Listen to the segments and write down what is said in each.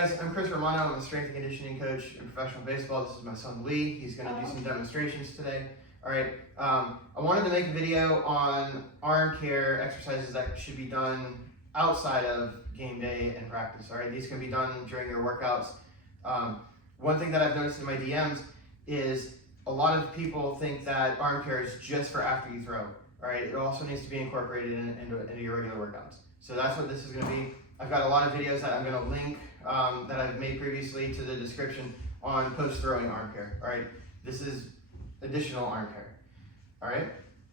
guys, I'm Romano. I'm a strength and conditioning coach in professional baseball. This is my son Lee. He's going to do some demonstrations today. All right, I wanted to make a video on ArmCare exercises that should be done outside of game day and practice. All right, these can be done during your workouts. One thing that I've noticed in my DMs is a lot of people think that ArmCare is just for after you throw. All right, it also needs to be incorporated into your regular workouts. So that's what this is going to be. I've got a lot of videos that I'm going to link that I've made previously to the description on post-throwing ArmCare. All right, this is additional ArmCare. All right,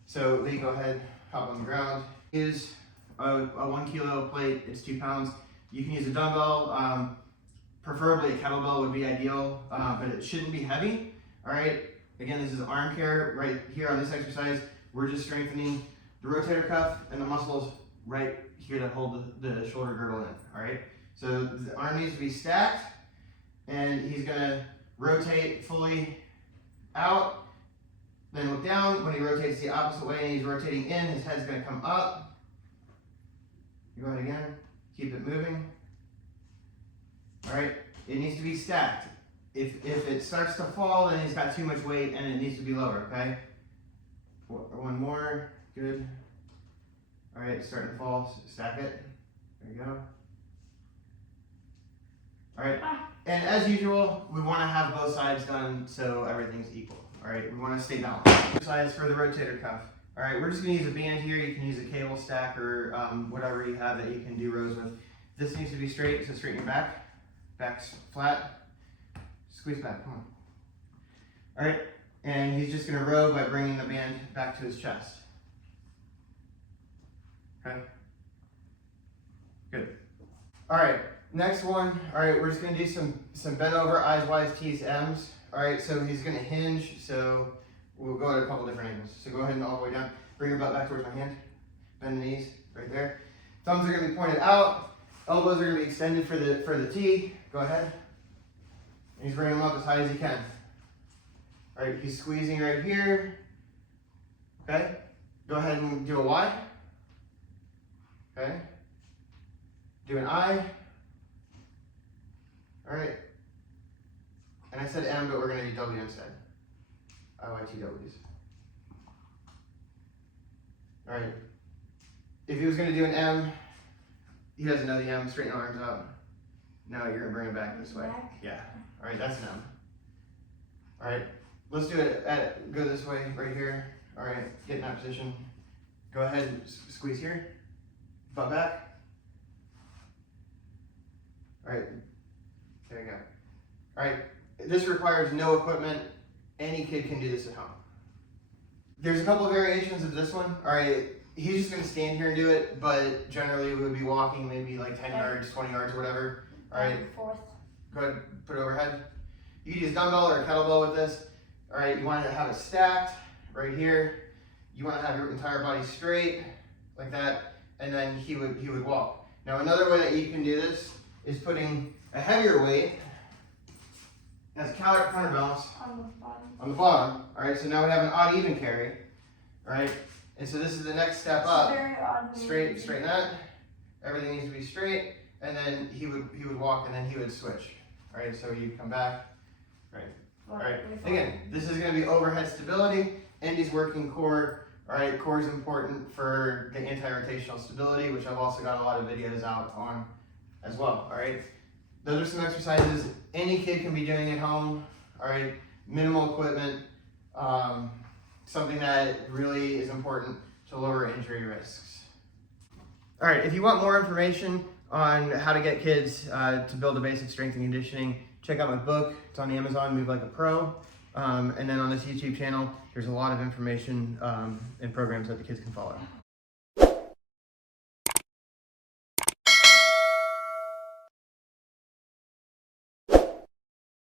so Lee, go ahead, hop on the ground. Here's a 1 kilo plate, it's 2 pounds. You can use a dumbbell, preferably a kettlebell would be ideal, but it shouldn't be heavy. All right, again, this is ArmCare. Right here on this exercise, we're just strengthening the rotator cuff and the muscles right here that hold the shoulder girdle in. All right, so the arm needs to be stacked, and he's gonna rotate fully out, then look down. When he rotates the opposite way and he's rotating in, his head's gonna come up. You go ahead again, keep it moving. All right, it needs to be stacked. If it starts to fall, then he's got too much weight and it needs to be lower, okay? One more, good. All right, it's starting to fall, stack it. There you go. All right, and as usual, we wanna have both sides done so everything's equal. All right, we wanna stay balanced. Exercise for the rotator cuff. All right, we're just gonna use a band here. You can use a cable stack or whatever you have that you can do rows with. This needs to be straight, so straighten your back. Back's flat. Squeeze back, come on. All right, and he's just gonna row by bringing the band back to his chest. Okay, good. All right, next one. All right, we're just gonna do some bent over, eyes wide, T's, M's. All right, so he's gonna hinge, so we'll go at a couple different angles. So go ahead and all the way down. Bring your butt back towards my hand. Bend the knees, right there. Thumbs are gonna be pointed out. Elbows are gonna be extended for the T. Go ahead. And he's bringing them up as high as he can. All right, he's squeezing right here. Okay, go ahead and do a Y. Okay, do an I. All right, and I said M, but we're gonna do W instead. IYTWs. All right, if he was gonna do an M, he doesn't know the M, straighten the arms out. Now you're gonna bring it back this way. Yeah, all right, that's an M. All right, let's do it, go this way, right here. All right, get in that position. Go ahead and squeeze here, butt back. All right, there you go. All right, this requires no equipment. Any kid can do this at home. There's a couple of variations of this one. All right, he's just gonna stand here and do it, but generally we would be walking maybe like 10 yards, 20 yards, whatever. All right, Fourth. Go ahead, put it overhead. You can use dumbbell or a kettlebell with this. All right, you want to have it stacked right here. You want to have your entire body straight like that, and then he would walk. Now another way that you can do this is putting a heavier weight as counterbalance on the bottom. All right, so now we have an odd even carry. All right, and so this is the next step up. Straighten that. Everything needs to be straight, and then he would walk, and then he would switch. All right, so you come back. Right. All right. Again, this is going to be overhead stability, and he's working core. All right, core is important for the anti-rotational stability, which I've also got a lot of videos out on as well. All right, those are some exercises any kid can be doing at home. All right, minimal equipment, something that really is important to lower injury risks. All right, if you want more information on how to get kids to build a basic strength and conditioning, check out my book. It's on Amazon, Move Like a Pro. And then on this YouTube channel, there's a lot of information and programs that the kids can follow.